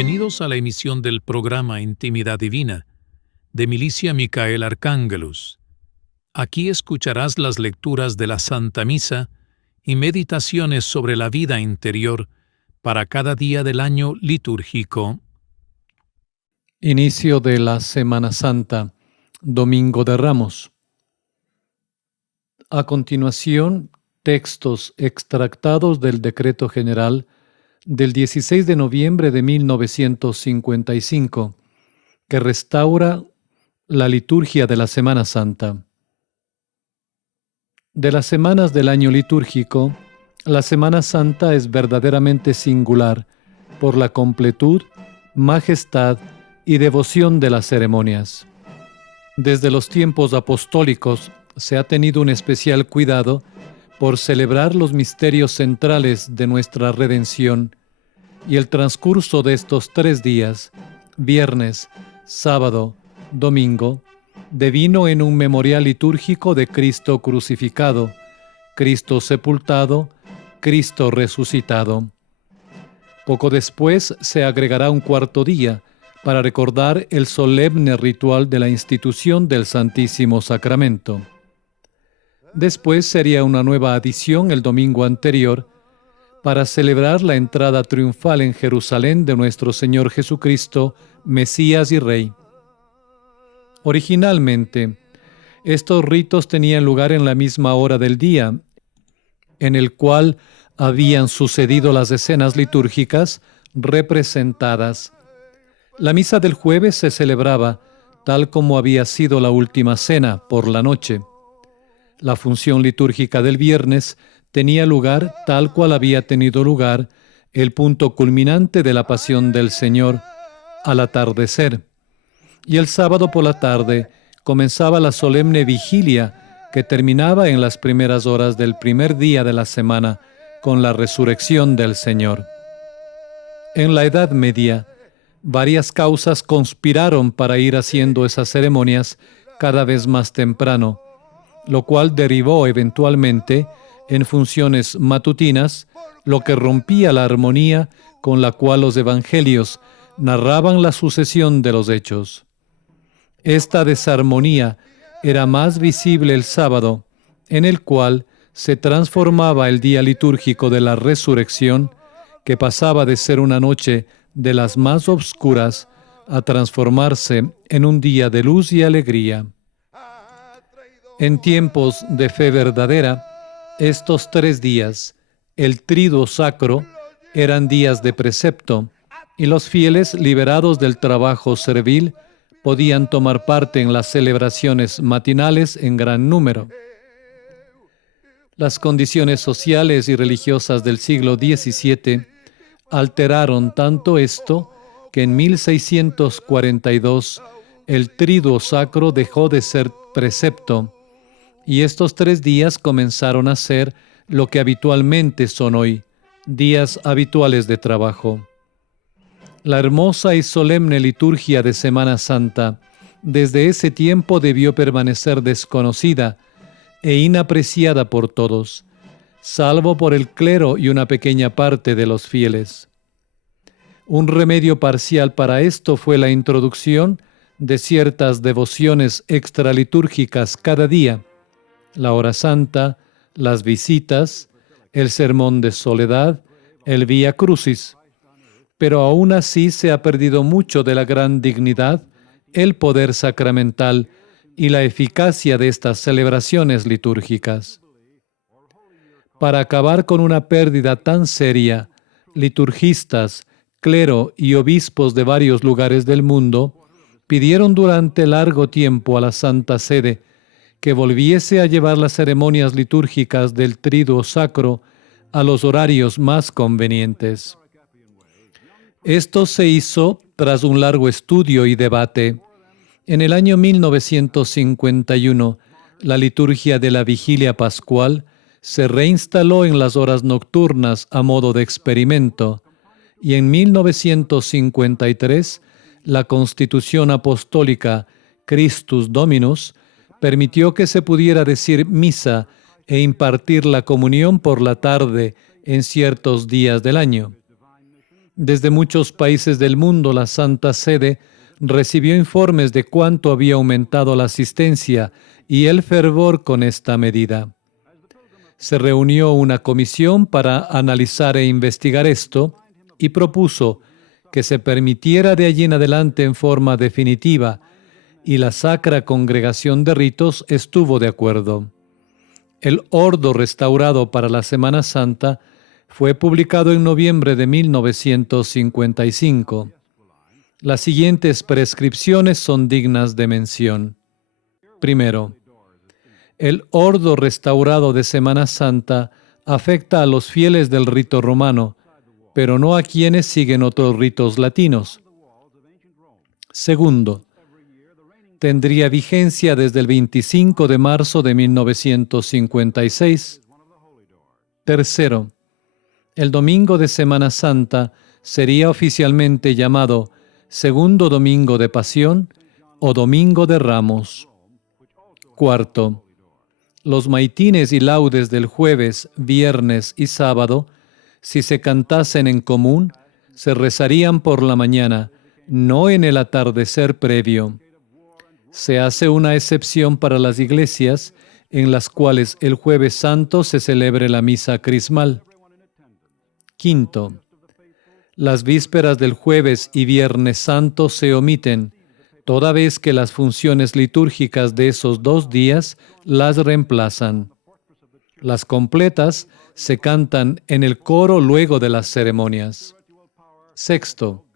Bienvenidos a la emisión del programa Intimidad Divina, de Milicia Micael Arcángelus. Aquí escucharás las lecturas de la Santa Misa y meditaciones sobre la vida interior para cada día del año litúrgico. Inicio de la Semana Santa, Domingo de Ramos. A continuación, textos extractados del Decreto General del 16 de noviembre de 1955, que restaura la liturgia de la Semana Santa. De las semanas del año litúrgico, la Semana Santa es verdaderamente singular por la completud, majestad y devoción de las ceremonias. Desde los tiempos apostólicos se ha tenido un especial cuidado por celebrar los misterios centrales de nuestra redención, y el transcurso de estos 3 días, viernes, sábado, domingo, devino en un memorial litúrgico de Cristo crucificado, Cristo sepultado, Cristo resucitado. Poco después se agregará un cuarto día para recordar el solemne ritual de la institución del Santísimo Sacramento. Después sería una nueva adición el domingo anterior para celebrar la entrada triunfal en Jerusalén de nuestro Señor Jesucristo, Mesías y Rey. Originalmente, estos ritos tenían lugar en la misma hora del día, en el cual habían sucedido las escenas litúrgicas representadas. La misa del jueves se celebraba tal como había sido la última cena, por la noche. La función litúrgica del viernes tenía lugar tal cual había tenido lugar el punto culminante de la pasión del Señor, al atardecer. Y el sábado por la tarde comenzaba la solemne vigilia que terminaba en las primeras horas del primer día de la semana con la resurrección del Señor. En la Edad Media, varias causas conspiraron para ir haciendo esas ceremonias cada vez más temprano, lo cual derivó eventualmente en funciones matutinas, lo que rompía la armonía con la cual los evangelios narraban la sucesión de los hechos. Esta desarmonía era más visible el sábado, en el cual se transformaba el día litúrgico de la resurrección, que pasaba de ser una noche de las más obscuras a transformarse en un día de luz y alegría. En tiempos de fe verdadera, estos 3 días, el triduo sacro, eran días de precepto, y los fieles, liberados del trabajo servil, podían tomar parte en las celebraciones matinales en gran número. Las condiciones sociales y religiosas del siglo XVII alteraron tanto esto que en 1642 el triduo sacro dejó de ser precepto, y estos 3 días comenzaron a ser lo que habitualmente son hoy, días habituales de trabajo. La hermosa y solemne liturgia de Semana Santa desde ese tiempo debió permanecer desconocida e inapreciada por todos, salvo por el clero y una pequeña parte de los fieles. Un remedio parcial para esto fue la introducción de ciertas devociones extralitúrgicas cada día: la hora santa, las visitas, el sermón de soledad, el Vía Crucis. Pero aún así se ha perdido mucho de la gran dignidad, el poder sacramental y la eficacia de estas celebraciones litúrgicas. Para acabar con una pérdida tan seria, liturgistas, clero y obispos de varios lugares del mundo pidieron durante largo tiempo a la Santa Sede que volviese a llevar las ceremonias litúrgicas del triduo sacro a los horarios más convenientes. Esto se hizo tras un largo estudio y debate. En el año 1951, la liturgia de la Vigilia Pascual se reinstaló en las horas nocturnas a modo de experimento, y en 1953, la Constitución Apostólica Christus Dominus permitió que se pudiera decir misa e impartir la comunión por la tarde en ciertos días del año. Desde muchos países del mundo, la Santa Sede recibió informes de cuánto había aumentado la asistencia y el fervor con esta medida. Se reunió una comisión para analizar e investigar esto y propuso que se permitiera de allí en adelante en forma definitiva, y la Sacra Congregación de Ritos estuvo de acuerdo. El Ordo restaurado para la Semana Santa fue publicado en noviembre de 1955. Las siguientes prescripciones son dignas de mención. Primero, el Ordo restaurado de Semana Santa afecta a los fieles del rito romano, pero no a quienes siguen otros ritos latinos. Segundo, tendría vigencia desde el 25 de marzo de 1956. Tercero, el domingo de Semana Santa sería oficialmente llamado Segundo Domingo de Pasión o Domingo de Ramos. Cuarto, los maitines y laudes del jueves, viernes y sábado, si se cantasen en común, se rezarían por la mañana, no en el atardecer previo. Se hace una excepción para las iglesias en las cuales el Jueves Santo se celebre la misa crismal. Quinto, las vísperas del Jueves y Viernes Santo se omiten, toda vez que las funciones litúrgicas de esos 2 días las reemplazan. Las completas se cantan en el coro luego de las ceremonias. Sexto,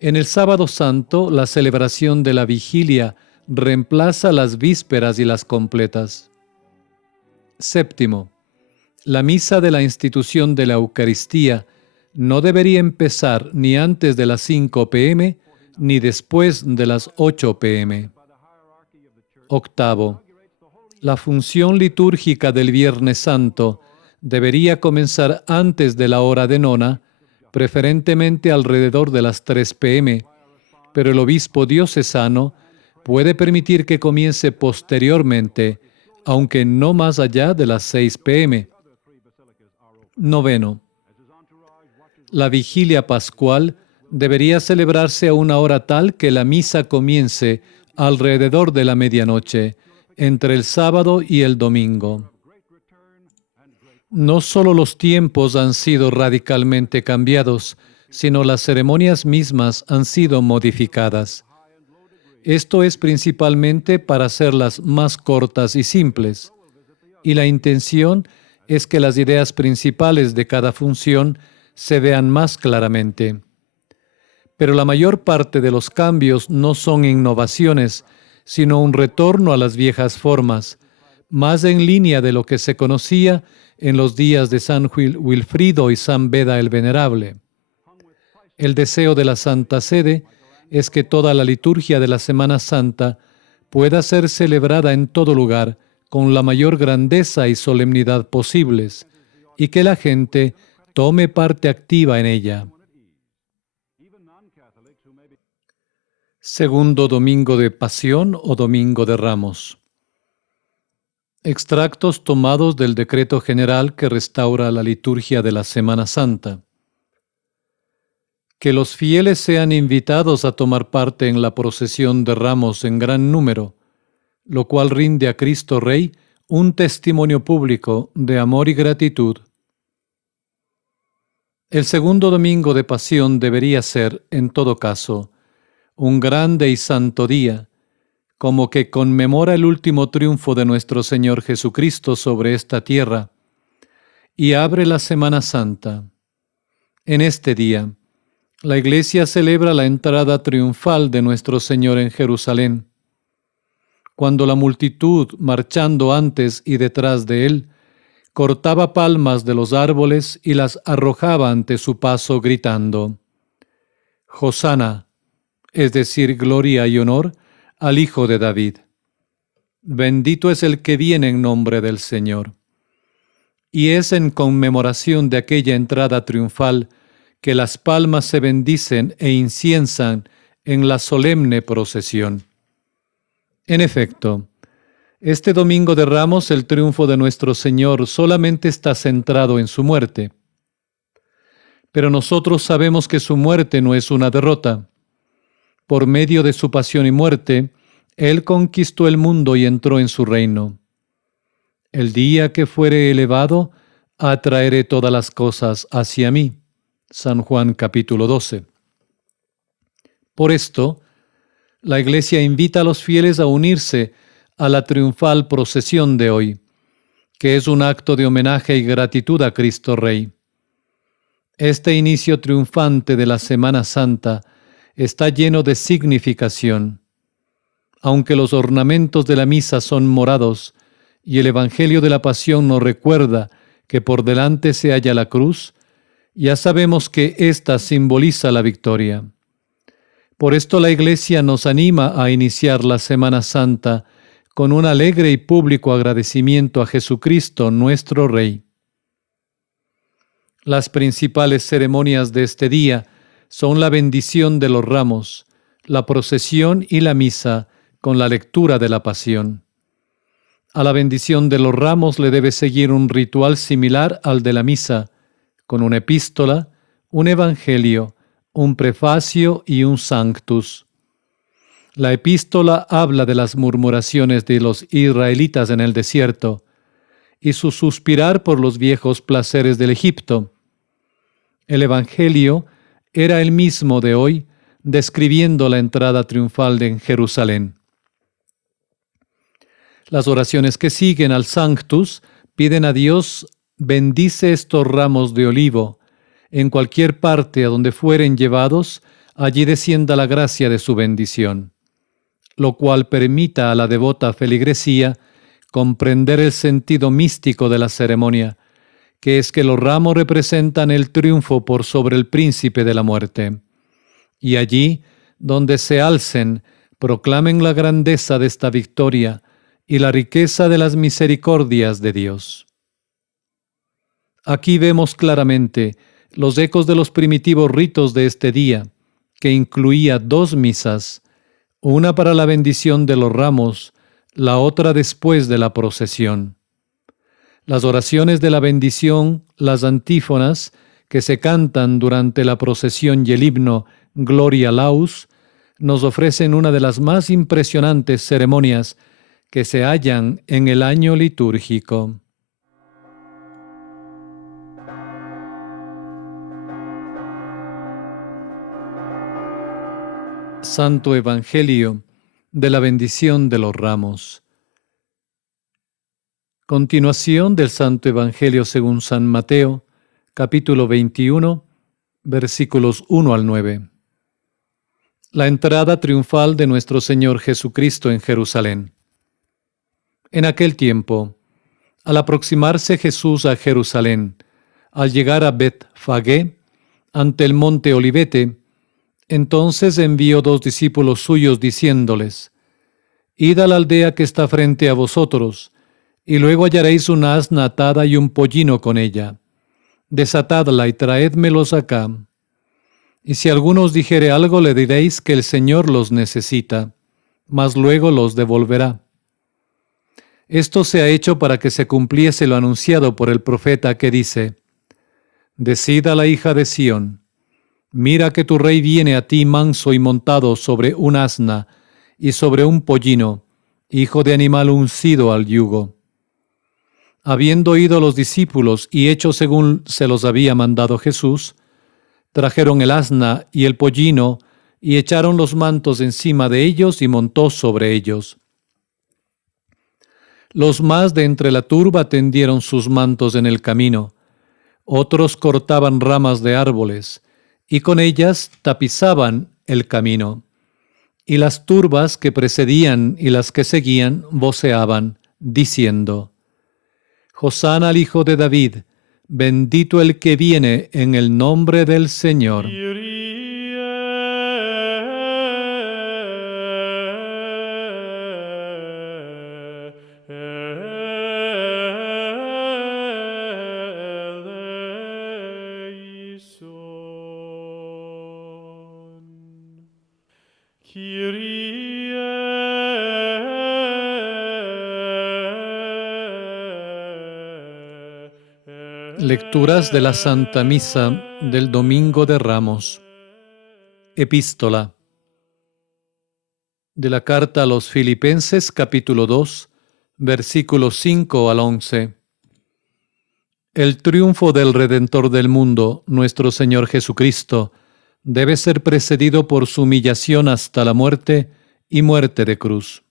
en el Sábado Santo, la celebración de la vigilia reemplaza las vísperas y las completas. Séptimo, la misa de la institución de la Eucaristía no debería empezar ni antes de las 5 p.m. ni después de las 8 p.m. Octavo, la función litúrgica del Viernes Santo debería comenzar antes de la hora de nona, preferentemente alrededor de las 3 p.m., pero el obispo diocesano puede permitir que comience posteriormente, aunque no más allá de las 6 p.m. Noveno, la vigilia pascual debería celebrarse a una hora tal que la misa comience alrededor de la medianoche, entre el sábado y el domingo. No solo los tiempos han sido radicalmente cambiados, sino las ceremonias mismas han sido modificadas. Esto es principalmente para hacerlas más cortas y simples, y la intención es que las ideas principales de cada función se vean más claramente. Pero la mayor parte de los cambios no son innovaciones, sino un retorno a las viejas formas, más en línea de lo que se conocía en los días de San Wilfrido y San Beda el Venerable. El deseo de la Santa Sede es que toda la liturgia de la Semana Santa pueda ser celebrada en todo lugar con la mayor grandeza y solemnidad posibles, y que la gente tome parte activa en ella. Segundo Domingo de Pasión o Domingo de Ramos. Extractos tomados del Decreto General que restaura la liturgia de la Semana Santa. Que los fieles sean invitados a tomar parte en la procesión de ramos en gran número, lo cual rinde a Cristo Rey un testimonio público de amor y gratitud. El segundo domingo de Pasión debería ser, en todo caso, un grande y santo día, como que conmemora el último triunfo de nuestro Señor Jesucristo sobre esta tierra, y abre la Semana Santa. En este día, la Iglesia celebra la entrada triunfal de nuestro Señor en Jerusalén. Cuando la multitud, marchando antes y detrás de Él, cortaba palmas de los árboles y las arrojaba ante su paso gritando: Hosana, es decir, gloria y honor al Hijo de David. Bendito es el que viene en nombre del Señor. Y es en conmemoración de aquella entrada triunfal que las palmas se bendicen e inciensan en la solemne procesión. En efecto, este Domingo de Ramos el triunfo de nuestro Señor solamente está centrado en su muerte. Pero nosotros sabemos que su muerte no es una derrota. Por medio de su pasión y muerte, Él conquistó el mundo y entró en su reino. El día que fuere elevado, atraeré todas las cosas hacia mí. San Juan capítulo 12. Por esto, la Iglesia invita a los fieles a unirse a la triunfal procesión de hoy, que es un acto de homenaje y gratitud a Cristo Rey. Este inicio triunfante de la Semana Santa está lleno de significación. Aunque los ornamentos de la misa son morados y el Evangelio de la Pasión nos recuerda que por delante se halla la cruz, ya sabemos que ésta simboliza la victoria. Por esto la Iglesia nos anima a iniciar la Semana Santa con un alegre y público agradecimiento a Jesucristo, nuestro Rey. Las principales ceremonias de este día son la bendición de los ramos, la procesión y la misa con la lectura de la Pasión. A la bendición de los ramos le debe seguir un ritual similar al de la misa, con una epístola, un evangelio, un prefacio y un sanctus. La epístola habla de las murmuraciones de los israelitas en el desierto y su suspirar por los viejos placeres del Egipto. El evangelio era el mismo de hoy, describiendo la entrada triunfal en Jerusalén. Las oraciones que siguen al Sanctus piden a Dios: bendice estos ramos de olivo. En cualquier parte a donde fueren llevados, allí descienda la gracia de su bendición, lo cual permita a la devota feligresía comprender el sentido místico de la ceremonia, que es que los ramos representan el triunfo por sobre el príncipe de la muerte. Y allí, donde se alcen, proclamen la grandeza de esta victoria y la riqueza de las misericordias de Dios. Aquí vemos claramente los ecos de los primitivos ritos de este día, que incluía 2 misas, una para la bendición de los ramos, la otra después de la procesión. Las oraciones de la bendición, las antífonas, que se cantan durante la procesión y el himno Gloria Laus, nos ofrecen una de las más impresionantes ceremonias que se hallan en el año litúrgico. Santo Evangelio de la bendición de los ramos. Continuación del Santo Evangelio según San Mateo, capítulo 21, versículos 1 al 9. La entrada triunfal de nuestro Señor Jesucristo en Jerusalén. En aquel tiempo, al aproximarse Jesús a Jerusalén, al llegar a Bet-Fagé, ante el monte Olivete, entonces envió 2 discípulos suyos diciéndoles: Id a la aldea que está frente a vosotros, y luego hallaréis una asna atada y un pollino con ella. Desatadla y traédmelos acá. Y si alguno os dijere algo, le diréis que el Señor los necesita, mas luego los devolverá. Esto se ha hecho para que se cumpliese lo anunciado por el profeta que dice: Decid a la hija de Sión: mira que tu rey viene a ti manso y montado sobre un asna y sobre un pollino, hijo de animal uncido al yugo. Habiendo oído los discípulos y hecho según se los había mandado Jesús, trajeron el asna y el pollino y echaron los mantos encima de ellos y montó sobre ellos. Los más de entre la turba tendieron sus mantos en el camino, otros cortaban ramas de árboles, y con ellas tapizaban el camino. Y las turbas que precedían y las que seguían voceaban, diciendo: Hosana al Hijo de David, bendito el que viene en el nombre del Señor. Lecturas de la Santa Misa del Domingo de Ramos. Epístola de la Carta a los Filipenses, capítulo 2, versículos 5 al 11. El triunfo del Redentor del mundo, nuestro Señor Jesucristo, debe ser precedido por su humillación hasta la muerte y muerte de cruz.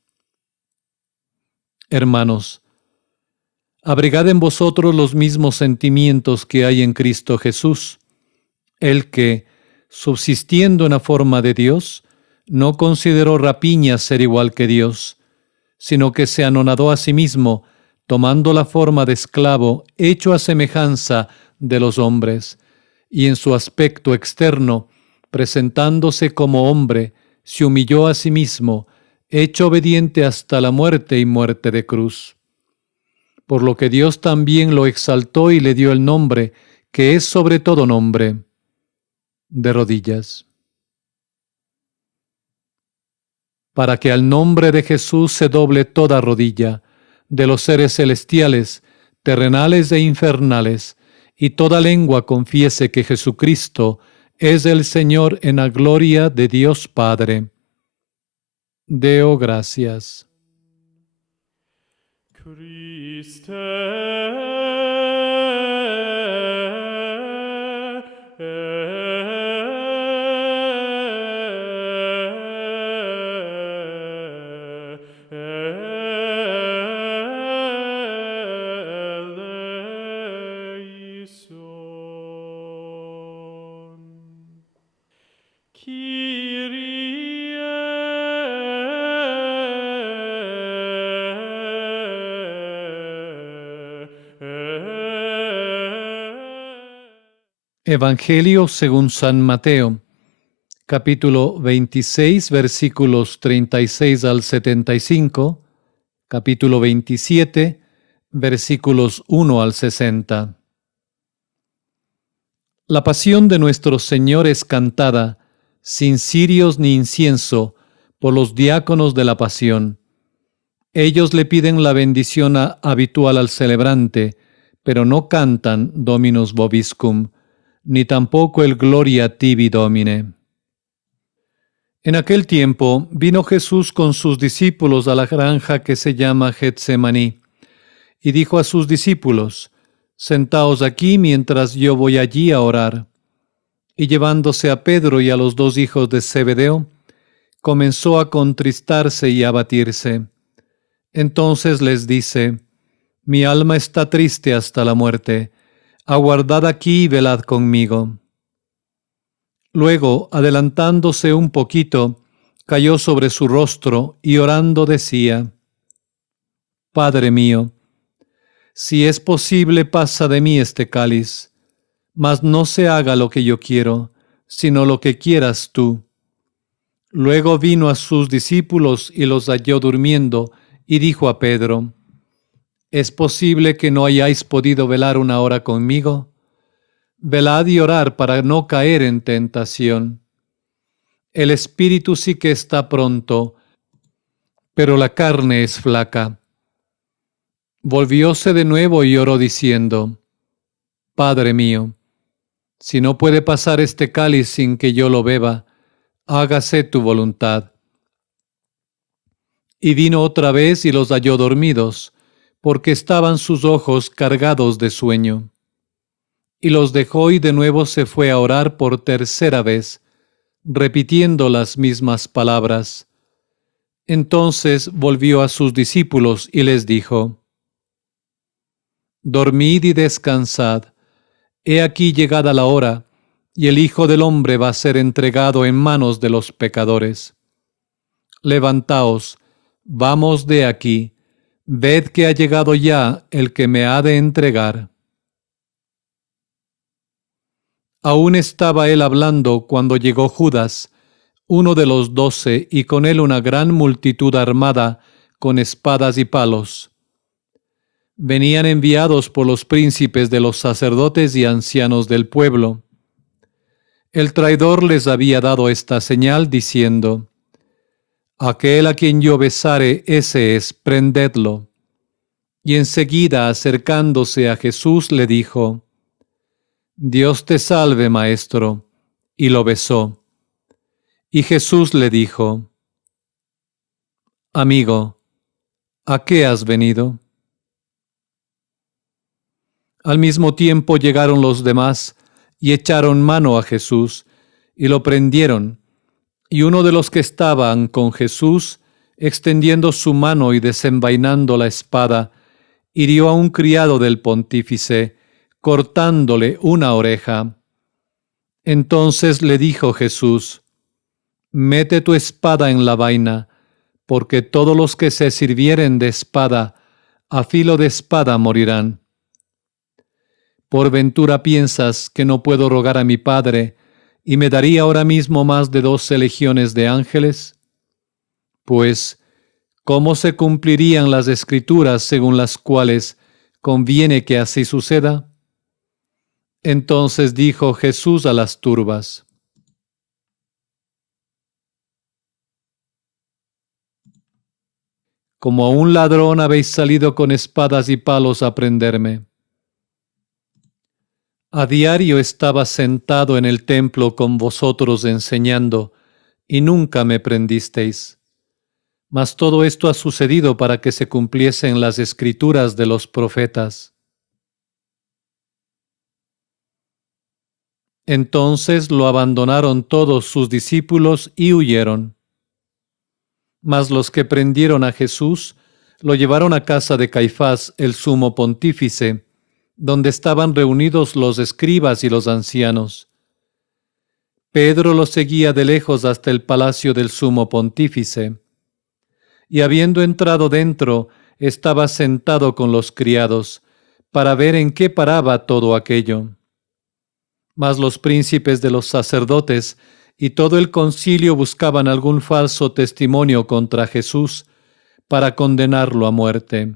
Hermanos, abrigad en vosotros los mismos sentimientos que hay en Cristo Jesús, el que, subsistiendo en la forma de Dios, no consideró rapiña ser igual que Dios, sino que se anonadó a sí mismo, tomando la forma de esclavo, hecho a semejanza de los hombres, y en su aspecto externo, presentándose como hombre, se humilló a sí mismo, hecho obediente hasta la muerte y muerte de cruz. Por lo que Dios también lo exaltó y le dio el nombre, que es sobre todo nombre. De rodillas. Para que al nombre de Jesús se doble toda rodilla, de los seres celestiales, terrenales e infernales, y toda lengua confiese que Jesucristo es el Señor en la gloria de Dios Padre. Deo gracias. Christe eleison. Evangelio según San Mateo, capítulo 26, versículos 36 al 75, capítulo 27, versículos 1 al 60. La pasión de nuestro Señor es cantada, sin cirios ni incienso, por los diáconos de la pasión. Ellos le piden la bendición habitual al celebrante, pero no cantan Dominus vobiscum, ni tampoco el Gloria tibi Domine. En aquel tiempo vino Jesús con sus discípulos a la granja que se llama Getsemaní, y dijo a sus discípulos: Sentaos aquí mientras yo voy allí a orar. Y llevándose a Pedro y a los dos hijos de Zebedeo, comenzó a contristarse y a abatirse. Entonces les dice: Mi alma está triste hasta la muerte. Aguardad aquí y velad conmigo. Luego, adelantándose un poquito, cayó sobre su rostro y orando decía: Padre mío, si es posible, pasa de mí este cáliz, mas no se haga lo que yo quiero, sino lo que quieras tú. Luego vino a sus discípulos y los halló durmiendo, y dijo a Pedro: ¿Es posible que no hayáis podido velar una hora conmigo? Velad y orad para no caer en tentación. El espíritu sí que está pronto, pero la carne es flaca. Volvióse de nuevo y oró diciendo: Padre mío, si no puede pasar este cáliz sin que yo lo beba, hágase tu voluntad. Y vino otra vez y los halló dormidos, porque estaban sus ojos cargados de sueño. Y los dejó y de nuevo se fue a orar por tercera vez, repitiendo las mismas palabras. Entonces volvió a sus discípulos y les dijo: Dormid y descansad. He aquí llegada la hora, y el Hijo del Hombre va a ser entregado en manos de los pecadores. Levantaos, vamos de aquí. Ved que ha llegado ya el que me ha de entregar. Aún estaba él hablando cuando llegó Judas, uno de los 12, y con él una gran multitud armada con espadas y palos. Venían enviados por los príncipes de los sacerdotes y ancianos del pueblo. El traidor les había dado esta señal diciendo: Aquel a quien yo besare, ese es, prendedlo. Y enseguida, acercándose a Jesús, le dijo: Dios te salve, Maestro, y lo besó. Y Jesús le dijo, Amigo, ¿a qué has venido? Al mismo tiempo llegaron los demás y echaron mano a Jesús y lo prendieron. Y uno de los que estaban con Jesús, extendiendo su mano y desenvainando la espada, hirió a un criado del pontífice, cortándole una oreja. Entonces le dijo Jesús, Mete tu espada en la vaina, porque todos los que se sirvieren de espada, a filo de espada morirán. ¿Por ventura piensas que no puedo rogar a mi Padre, y me daría ahora mismo más de 12 legiones de ángeles? Pues, ¿cómo se cumplirían las Escrituras según las cuales conviene que así suceda? Entonces dijo Jesús a las turbas, Como a un ladrón habéis salido con espadas y palos a prenderme. A diario estaba sentado en el templo con vosotros enseñando, y nunca me prendisteis. Mas todo esto ha sucedido para que se cumpliesen las escrituras de los profetas. Entonces lo abandonaron todos sus discípulos y huyeron. Mas los que prendieron a Jesús lo llevaron a casa de Caifás, el sumo pontífice, donde estaban reunidos los escribas y los ancianos. Pedro lo seguía de lejos hasta el palacio del sumo pontífice, y habiendo entrado dentro, estaba sentado con los criados, para ver en qué paraba todo aquello. Mas los príncipes de los sacerdotes y todo el concilio buscaban algún falso testimonio contra Jesús para condenarlo a muerte.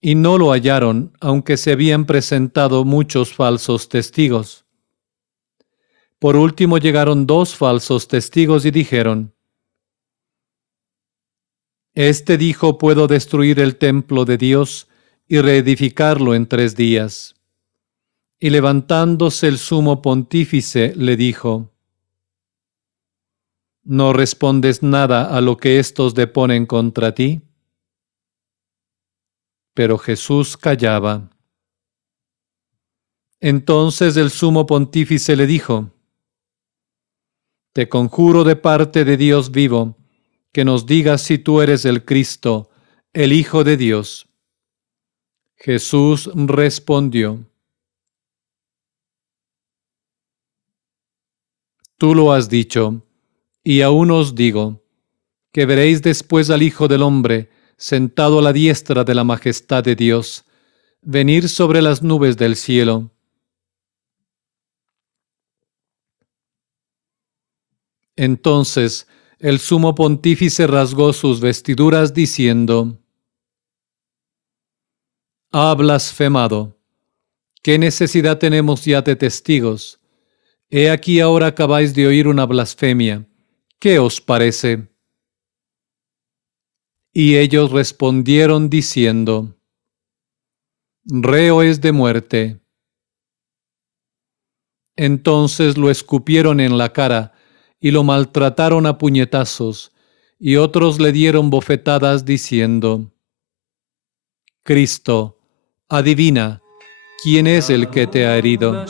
Y no lo hallaron, aunque se habían presentado muchos falsos testigos. Por último llegaron 2 falsos testigos y dijeron, Este dijo, puedo destruir el templo de Dios y reedificarlo en 3 días. Y levantándose el sumo pontífice le dijo, ¿No respondes nada a lo que éstos deponen contra ti? Pero Jesús callaba. Entonces el sumo pontífice le dijo, Te conjuro de parte de Dios vivo, que nos digas si tú eres el Cristo, el Hijo de Dios. Jesús respondió, Tú lo has dicho, y aún os digo, que veréis después al Hijo del Hombre, sentado a la diestra de la majestad de Dios, venir sobre las nubes del cielo. Entonces el sumo pontífice rasgó sus vestiduras diciendo, Ha blasfemado. ¿Qué necesidad tenemos ya de testigos? He aquí ahora acabáis de oír una blasfemia. ¿Qué os parece? Y ellos respondieron diciendo, Reo es de muerte. Entonces lo escupieron en la cara y lo maltrataron a puñetazos, y otros le dieron bofetadas diciendo, Cristo, adivina, ¿quién es el que te ha herido?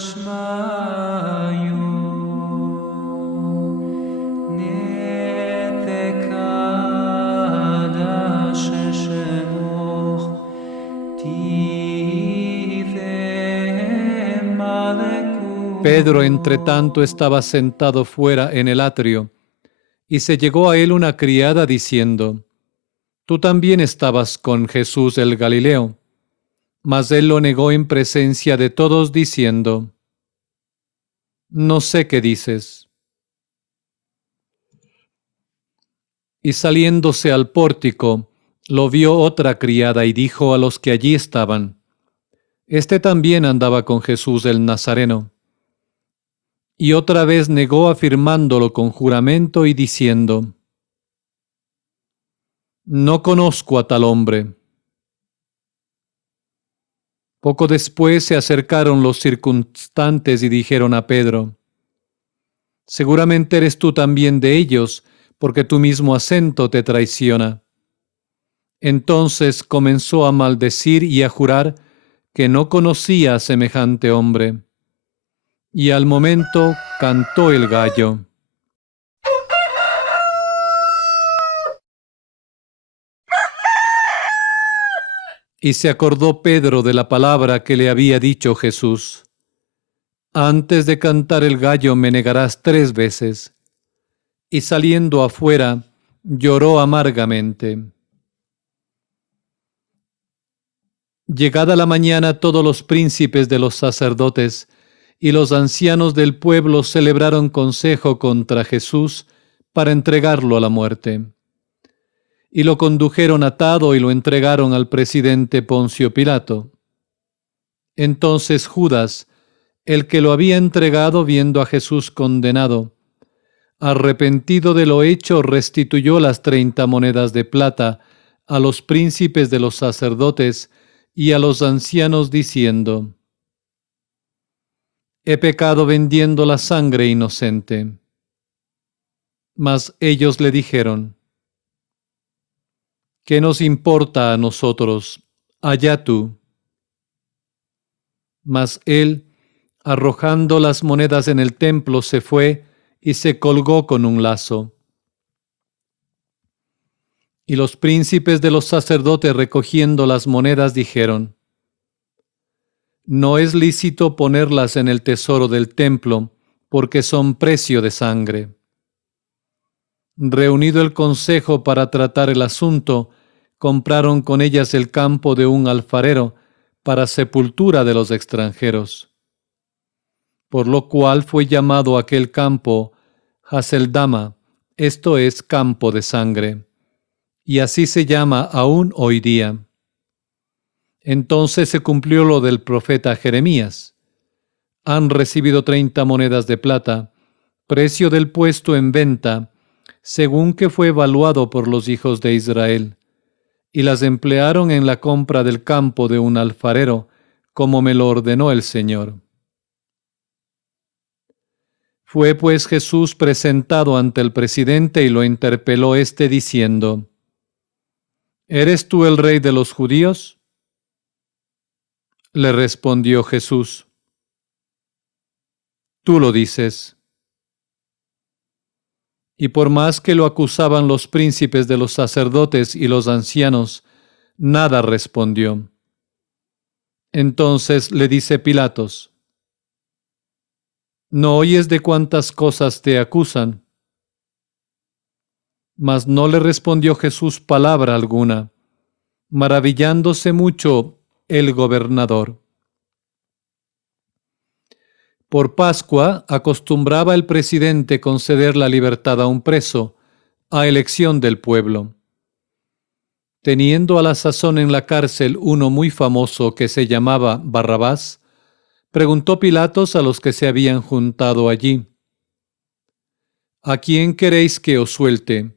Pedro, entre tanto, estaba sentado fuera en el atrio, y se llegó a él una criada diciendo, Tú también estabas con Jesús el Galileo. Mas él lo negó en presencia de todos, diciendo, No sé qué dices. Y saliéndose al pórtico, lo vio otra criada y dijo a los que allí estaban, Este también andaba con Jesús el Nazareno. Y otra vez negó afirmándolo con juramento y diciendo, No conozco a tal hombre. Poco después se acercaron los circunstantes y dijeron a Pedro: «Seguramente eres tú también de ellos, porque tu mismo acento te traiciona». Entonces comenzó a maldecir y a jurar que no conocía a semejante hombre. Y al momento cantó el gallo. Y se acordó Pedro de la palabra que le había dicho Jesús: «Antes de cantar el gallo me negarás 3 veces». Y saliendo afuera, lloró amargamente. Llegada la mañana, todos los príncipes de los sacerdotes y los ancianos del pueblo celebraron consejo contra Jesús para entregarlo a la muerte. Y lo condujeron atado y lo entregaron al presidente Poncio Pilato. Entonces Judas, el que lo había entregado, viendo a Jesús condenado, arrepentido de lo hecho, restituyó las 30 monedas de plata a los príncipes de los sacerdotes y a los ancianos, diciendo: «He pecado vendiendo la sangre inocente». Mas ellos le dijeron: «¿Qué nos importa a nosotros? Allá tú». Mas él, arrojando las monedas en el templo, se fue y se colgó con un lazo. Y los príncipes de los sacerdotes, recogiendo las monedas, dijeron: «No es lícito ponerlas en el tesoro del templo, porque son precio de sangre». Reunido el consejo para tratar el asunto, compraron con ellas el campo de un alfarero para sepultura de los extranjeros. Por lo cual fue llamado aquel campo Haceldama, esto es, campo de sangre. Y así se llama aún hoy día. Entonces se cumplió lo del profeta Jeremías: «Han recibido 30 monedas de plata, precio del puesto en venta, según que fue evaluado por los hijos de Israel, y las emplearon en la compra del campo de un alfarero, como me lo ordenó el Señor». Fue pues Jesús presentado ante el presidente y lo interpeló éste diciendo: «¿Eres tú el rey de los judíos?». Le respondió Jesús: «Tú lo dices». Y por más que lo acusaban los príncipes de los sacerdotes y los ancianos, nada respondió. Entonces le dice Pilatos: «¿No oyes de cuántas cosas te acusan?». Mas no le respondió Jesús palabra alguna, maravillándose mucho el gobernador. Por Pascua acostumbraba el presidente conceder la libertad a un preso, a elección del pueblo. Teniendo a la sazón en la cárcel uno muy famoso que se llamaba Barrabás, preguntó Pilatos a los que se habían juntado allí: «¿A quién queréis que os suelte?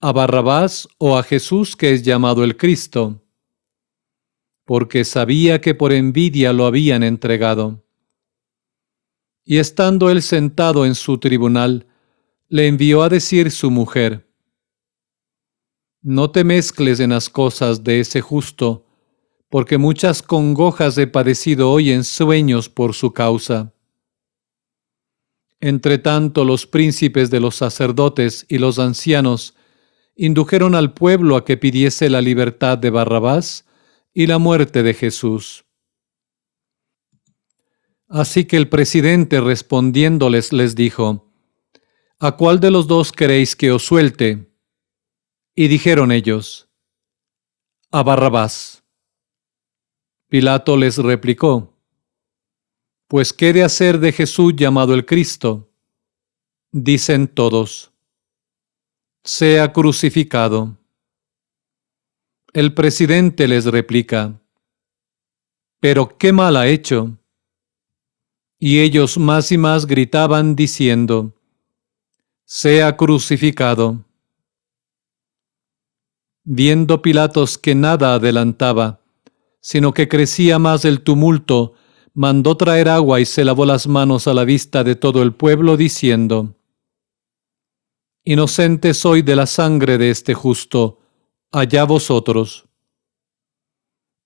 ¿A Barrabás o a Jesús, que es llamado el Cristo?». Porque sabía que por envidia lo habían entregado. Y estando él sentado en su tribunal, le envió a decir su mujer: «No te mezcles en las cosas de ese justo, porque muchas congojas he padecido hoy en sueños por su causa». Entretanto, los príncipes de los sacerdotes y los ancianos indujeron al pueblo a que pidiese la libertad de Barrabás y la muerte de Jesús. Así que el presidente, respondiéndoles, les dijo: «¿A cuál de los dos queréis que os suelte?». Y dijeron ellos: «A Barrabás». Pilato les replicó: «Pues ¿qué he de hacer de Jesús llamado el Cristo?». Dicen todos: «Sea crucificado». El presidente les replica: «¿Pero qué mal ha hecho?». Y ellos más y más gritaban diciendo: «Sea crucificado». Viendo Pilatos que nada adelantaba, sino que crecía más el tumulto, mandó traer agua y se lavó las manos a la vista de todo el pueblo, diciendo: Inocente soy de la sangre de este justo, allá vosotros.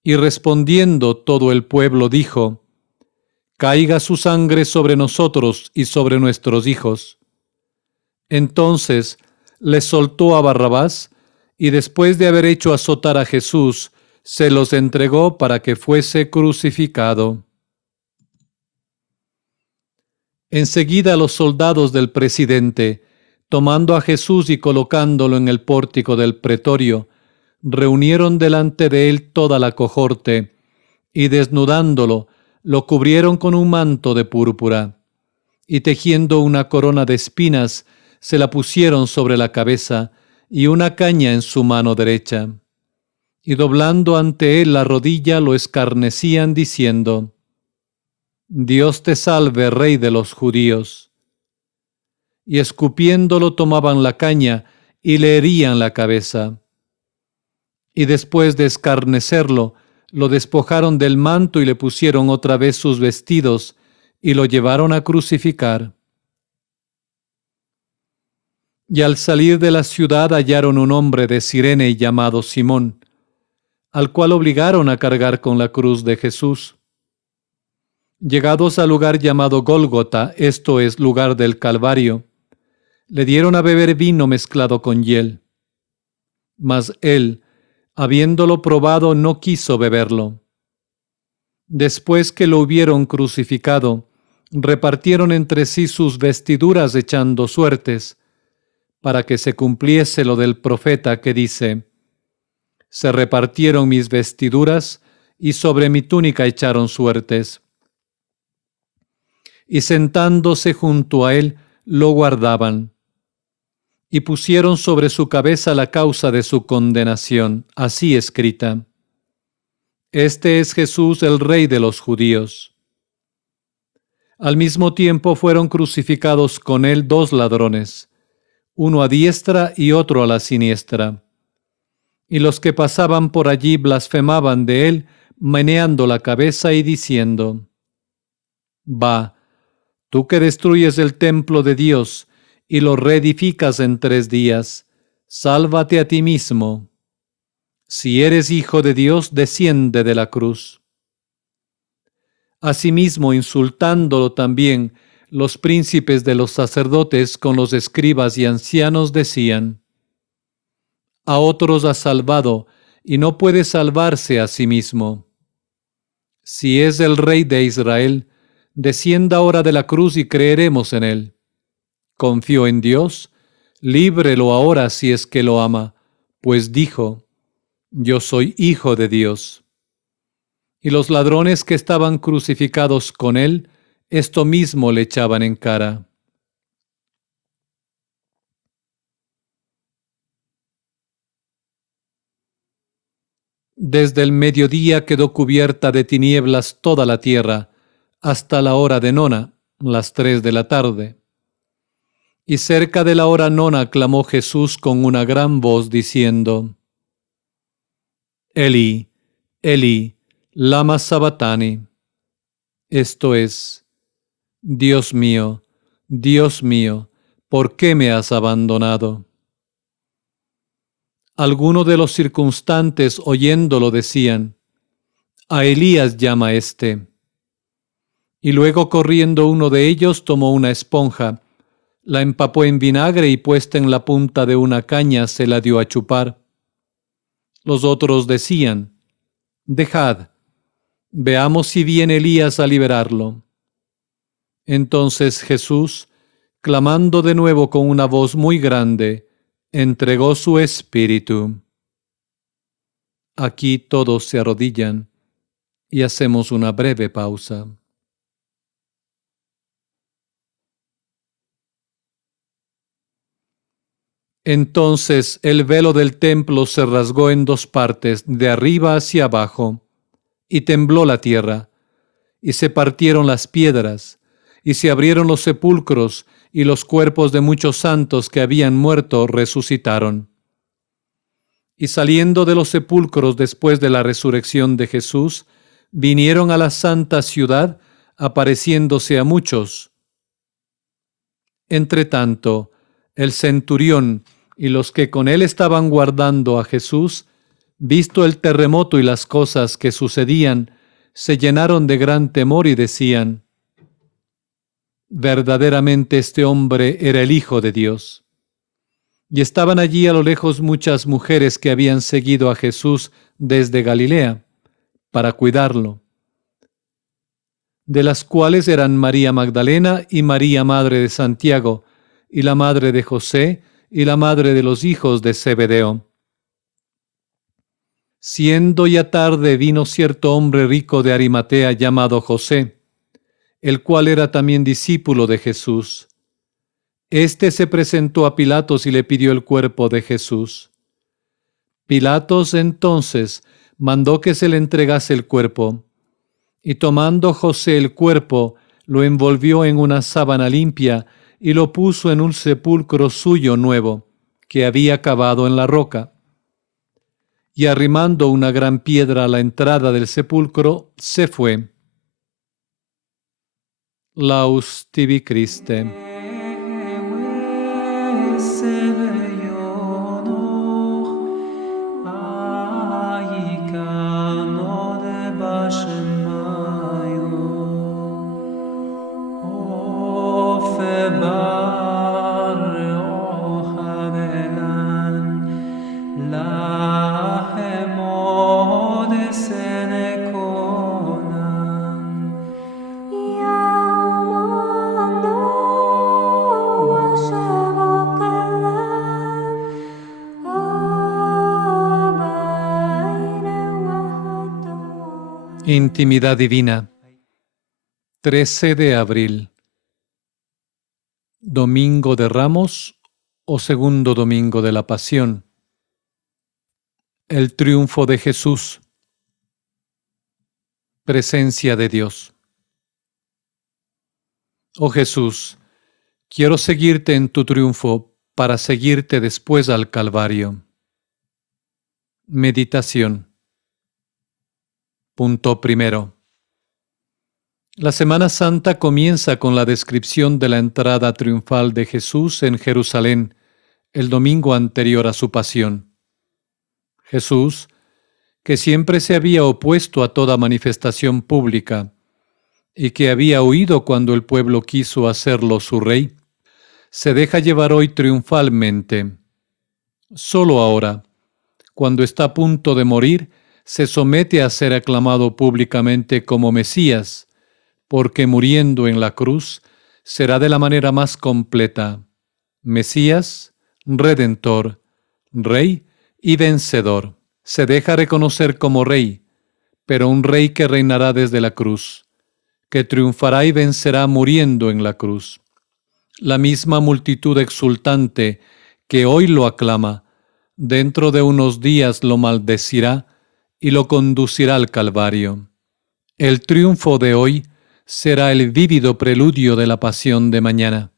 Y respondiendo todo el pueblo dijo: Caiga su sangre sobre nosotros y sobre nuestros hijos. Entonces les soltó a Barrabás, y después de haber hecho azotar a Jesús, se los entregó para que fuese crucificado. Enseguida los soldados del presidente, tomando a Jesús y colocándolo en el pórtico del pretorio, reunieron delante de él toda la cohorte, y desnudándolo, lo cubrieron con un manto de púrpura, y tejiendo una corona de espinas, se la pusieron sobre la cabeza, y una caña en su mano derecha. Y doblando ante él la rodilla, lo escarnecían, diciendo: Dios te salve, Rey de los judíos. Y escupiéndolo tomaban la caña y le herían la cabeza. Y después de escarnecerlo, lo despojaron del manto y le pusieron otra vez sus vestidos y lo llevaron a crucificar. Y al salir de la ciudad hallaron un hombre de Cirene llamado Simón, al cual obligaron a cargar con la cruz de Jesús. Llegados al lugar llamado Gólgota, esto es, lugar del Calvario, le dieron a beber vino mezclado con hiel. Mas él, habiéndolo probado, no quiso beberlo. Después que lo hubieron crucificado, repartieron entre sí sus vestiduras echando suertes, para que se cumpliese lo del profeta que dice: Se repartieron mis vestiduras, y sobre mi túnica echaron suertes. Y sentándose junto a él, lo guardaban. Y pusieron sobre su cabeza la causa de su condenación, así escrita: Este es Jesús, el Rey de los judíos. Al mismo tiempo fueron crucificados con él 2 ladrones, uno a diestra y otro a la siniestra. Y los que pasaban por allí blasfemaban de él, meneando la cabeza y diciendo: Va, tú que destruyes el templo de Dios y lo reedificas en 3 días, sálvate a ti mismo. Si eres hijo de Dios, desciende de la cruz. Asimismo, insultándolo también, los príncipes de los sacerdotes con los escribas y ancianos decían: A otros ha salvado, y no puede salvarse a sí mismo. Si es el Rey de Israel, descienda ahora de la cruz y creeremos en él. Confió en Dios, líbrelo ahora si es que lo ama, pues dijo: Yo soy hijo de Dios. Y los ladrones que estaban crucificados con él, esto mismo le echaban en cara. Desde el mediodía quedó cubierta de tinieblas toda la tierra, hasta la hora de nona, las 3 de la tarde. Y cerca de la hora nona clamó Jesús con una gran voz, diciendo: Eli, Eli, lama sabatani. Esto es: Dios mío, ¿por qué me has abandonado? Algunos de los circunstantes oyéndolo decían: A Elías llama éste. Y luego corriendo uno de ellos tomó una esponja, la empapó en vinagre y puesta en la punta de una caña se la dio a chupar. Los otros decían: Dejad, veamos si viene Elías a liberarlo. Entonces Jesús, clamando de nuevo con una voz muy grande, entregó su espíritu. Aquí todos se arrodillan y hacemos una breve pausa. Entonces el velo del templo se rasgó en 2 partes, de arriba hacia abajo, y tembló la tierra, y se partieron las piedras, y se abrieron los sepulcros, y los cuerpos de muchos santos que habían muerto resucitaron. Y saliendo de los sepulcros después de la resurrección de Jesús, vinieron a la santa ciudad, apareciéndose a muchos. Entretanto, el centurión y los que con él estaban guardando a Jesús, visto el terremoto y las cosas que sucedían, se llenaron de gran temor y decían: verdaderamente este hombre era el Hijo de Dios. Y estaban allí a lo lejos muchas mujeres que habían seguido a Jesús desde Galilea para cuidarlo, de las cuales eran María Magdalena y María, madre de Santiago, y la madre de José, y la madre de los hijos de Zebedeo. Siendo ya tarde, vino cierto hombre rico de Arimatea llamado José, el cual era también discípulo de Jesús. Este se presentó a Pilatos y le pidió el cuerpo de Jesús. Pilatos entonces mandó que se le entregase el cuerpo, y tomando José el cuerpo, lo envolvió en una sábana limpia y lo puso en un sepulcro suyo nuevo, que había cavado en la roca. Y arrimando una gran piedra a la entrada del sepulcro, se fue. Laus tibi Christe. Intimidad divina. 13 de abril. Domingo de Ramos o segundo domingo de la Pasión. El triunfo de Jesús. Presencia de Dios. Oh Jesús, quiero seguirte en tu triunfo para seguirte después al Calvario. Meditación. Punto primero. La Semana Santa comienza con la descripción de la entrada triunfal de Jesús en Jerusalén el domingo anterior a su pasión. Jesús, que siempre se había opuesto a toda manifestación pública y que había huido cuando el pueblo quiso hacerlo su rey, se deja llevar hoy triunfalmente. Solo ahora, cuando está a punto de morir, se somete a ser aclamado públicamente como Mesías, porque muriendo en la cruz será de la manera más completa: Mesías, Redentor, Rey y Vencedor. Se deja reconocer como Rey, pero un Rey que reinará desde la cruz, que triunfará y vencerá muriendo en la cruz. La misma multitud exultante que hoy lo aclama, dentro de unos días lo maldecirá y lo conducirá al Calvario. El triunfo de hoy será el vívido preludio de la pasión de mañana.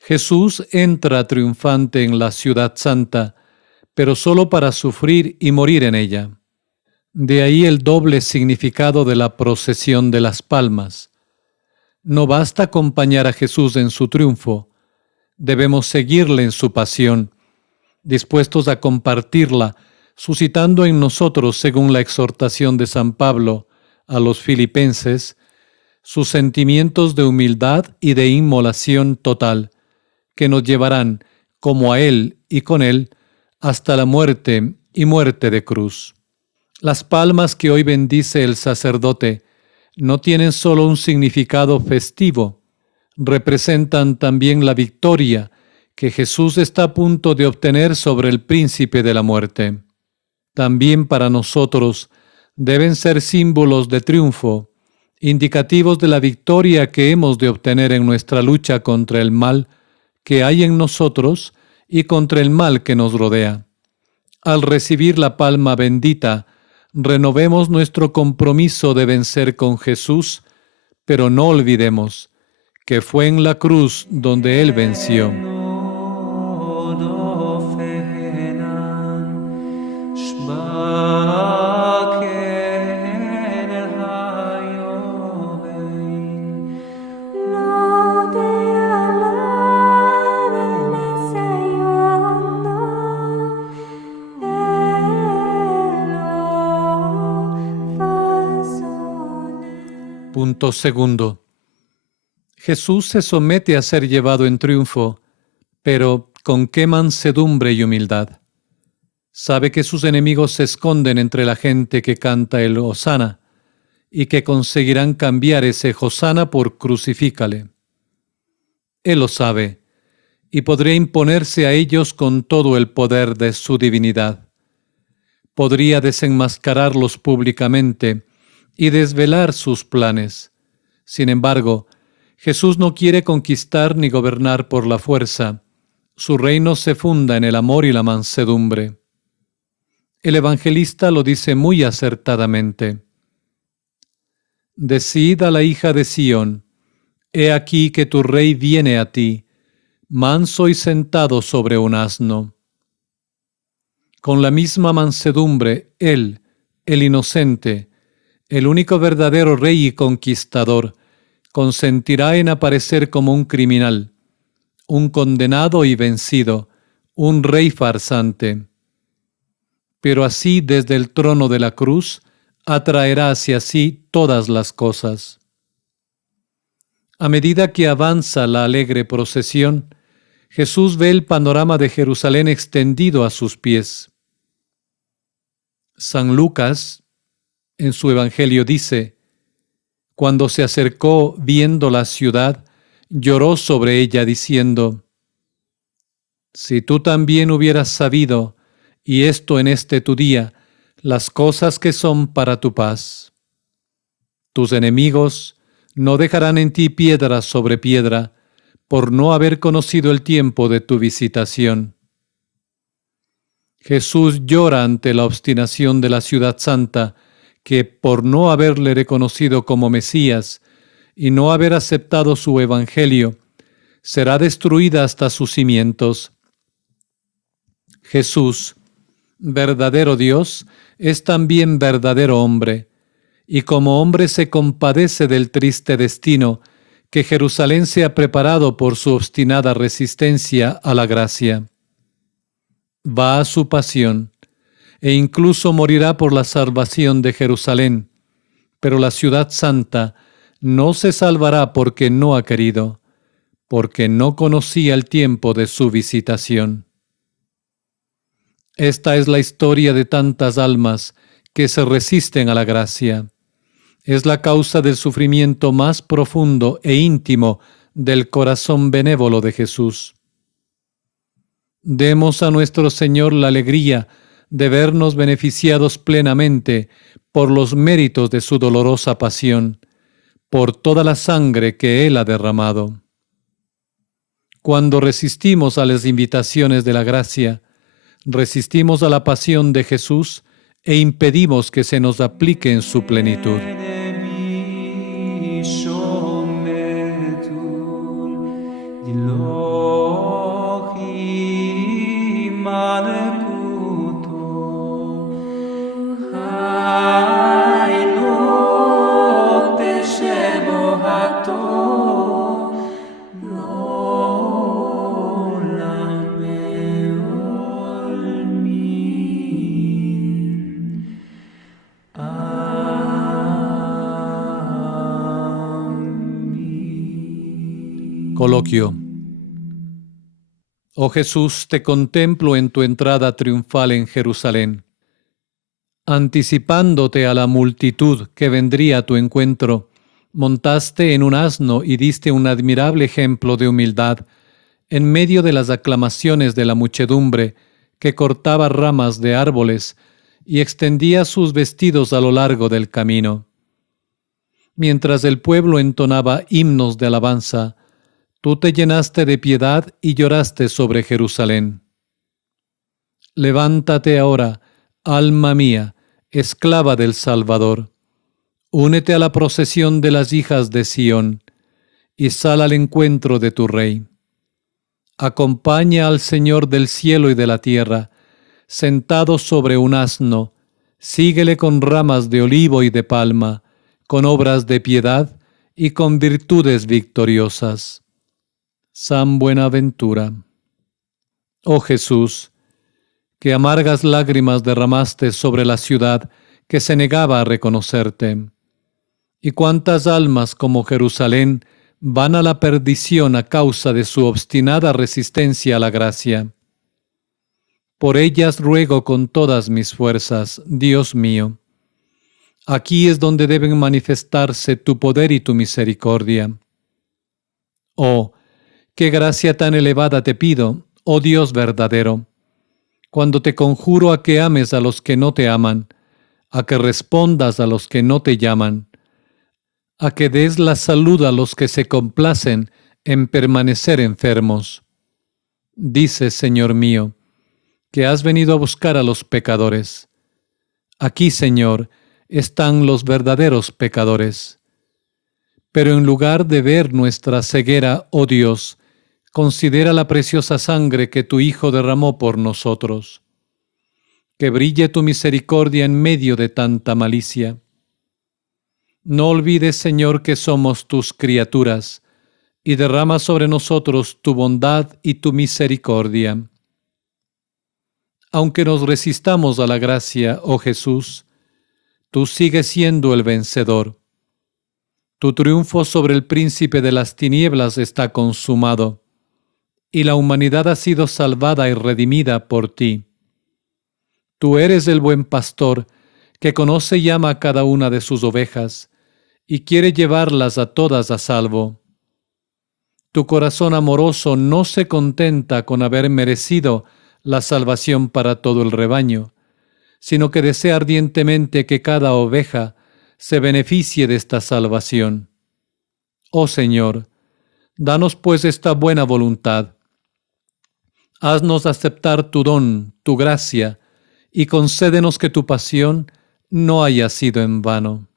Jesús entra triunfante en la ciudad santa, pero solo para sufrir y morir en ella. De ahí el doble significado de la procesión de las palmas. No basta acompañar a Jesús en su triunfo, debemos seguirle en su pasión, dispuestos a compartirla, suscitando en nosotros, según la exhortación de San Pablo a los filipenses, sus sentimientos de humildad y de inmolación total, que nos llevarán, como a Él y con Él, hasta la muerte y muerte de cruz. Las palmas que hoy bendice el sacerdote no tienen solo un significado festivo, representan también la victoria que Jesús está a punto de obtener sobre el príncipe de la muerte. También para nosotros deben ser símbolos de triunfo, indicativos de la victoria que hemos de obtener en nuestra lucha contra el mal que hay en nosotros y contra el mal que nos rodea. Al recibir la palma bendita, renovemos nuestro compromiso de vencer con Jesús, pero no olvidemos que fue en la cruz donde Él venció. Punto segundo. Jesús se somete a ser llevado en triunfo, pero ¿con qué mansedumbre y humildad? Sabe que sus enemigos se esconden entre la gente que canta el Hosana y que conseguirán cambiar ese Hosana por crucifícale. Él lo sabe y podría imponerse a ellos con todo el poder de su divinidad. Podría desenmascararlos públicamente y desvelar sus planes. Sin embargo, Jesús no quiere conquistar ni gobernar por la fuerza. Su reino se funda en el amor y la mansedumbre. El evangelista lo dice muy acertadamente. Decid a la hija de Sión, he aquí que tu rey viene a ti, manso y sentado sobre un asno. Con la misma mansedumbre, él, el inocente, el único verdadero rey y conquistador, consentirá en aparecer como un criminal, un condenado y vencido, un rey farsante. Pero así desde el trono de la cruz atraerá hacia sí todas las cosas. A medida que avanza la alegre procesión, Jesús ve el panorama de Jerusalén extendido a sus pies. San Lucas, en su Evangelio, dice: cuando se acercó viendo la ciudad, lloró sobre ella diciendo: si tú también hubieras sabido, y esto en este tu día, las cosas que son para tu paz. Tus enemigos no dejarán en ti piedra sobre piedra, por no haber conocido el tiempo de tu visitación. Jesús llora ante la obstinación de la ciudad santa, que por no haberle reconocido como Mesías y no haber aceptado su evangelio, será destruida hasta sus cimientos. Jesús, verdadero Dios, es también verdadero hombre, y como hombre se compadece del triste destino que Jerusalén se ha preparado por su obstinada resistencia a la gracia. Va a su pasión, e incluso morirá por la salvación de Jerusalén, pero la ciudad santa no se salvará porque no ha querido, porque no conocía el tiempo de su visitación. Esta es la historia de tantas almas que se resisten a la gracia. Es la causa del sufrimiento más profundo e íntimo del corazón benévolo de Jesús. Demos a nuestro Señor la alegría de vernos beneficiados plenamente por los méritos de su dolorosa pasión, por toda la sangre que Él ha derramado. Cuando resistimos a las invitaciones de la gracia, resistimos a la pasión de Jesús e impedimos que se nos aplique en su plenitud. Coloquio. Oh Jesús, te contemplo en tu entrada triunfal en Jerusalén. Anticipándote a la multitud que vendría a tu encuentro, montaste en un asno y diste un admirable ejemplo de humildad en medio de las aclamaciones de la muchedumbre que cortaba ramas de árboles y extendía sus vestidos a lo largo del camino. Mientras el pueblo entonaba himnos de alabanza, tú te llenaste de piedad y lloraste sobre Jerusalén. Levántate ahora, alma mía, esclava del Salvador. Únete a la procesión de las hijas de Sión y sal al encuentro de tu Rey. Acompaña al Señor del cielo y de la tierra, sentado sobre un asno, síguele con ramas de olivo y de palma, con obras de piedad y con virtudes victoriosas. San Buenaventura. Oh Jesús, que amargas lágrimas derramaste sobre la ciudad que se negaba a reconocerte. ¿Y cuántas almas como Jerusalén van a la perdición a causa de su obstinada resistencia a la gracia? Por ellas ruego con todas mis fuerzas, Dios mío. Aquí es donde deben manifestarse tu poder y tu misericordia. Oh, qué gracia tan elevada te pido, oh Dios verdadero, cuando te conjuro a que ames a los que no te aman, a que respondas a los que no te llaman, a que des la salud a los que se complacen en permanecer enfermos. Dices, Señor mío, que has venido a buscar a los pecadores. Aquí, Señor, están los verdaderos pecadores. Pero en lugar de ver nuestra ceguera, oh Dios, considera la preciosa sangre que tu Hijo derramó por nosotros. Que brille tu misericordia en medio de tanta malicia. No olvides, Señor, que somos tus criaturas, y derrama sobre nosotros tu bondad y tu misericordia. Aunque nos resistamos a la gracia, oh Jesús, tú sigues siendo el vencedor. Tu triunfo sobre el príncipe de las tinieblas está consumado, y la humanidad ha sido salvada y redimida por ti. Tú eres el buen pastor que conoce y ama a cada una de sus ovejas, y quiere llevarlas a todas a salvo. Tu corazón amoroso no se contenta con haber merecido la salvación para todo el rebaño, sino que desea ardientemente que cada oveja se beneficie de esta salvación. Oh Señor, danos pues esta buena voluntad. Haznos aceptar tu don, tu gracia, y concédenos que tu pasión no haya sido en vano.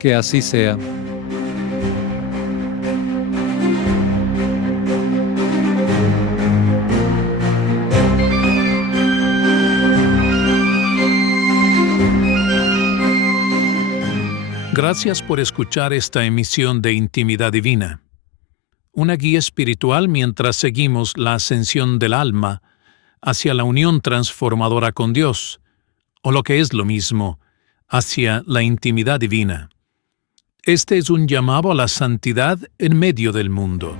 Que así sea. Gracias por escuchar esta emisión de Intimidad Divina, una guía espiritual mientras seguimos la ascensión del alma hacia la unión transformadora con Dios, o lo que es lo mismo, hacia la intimidad divina. Este es un llamado a la santidad en medio del mundo.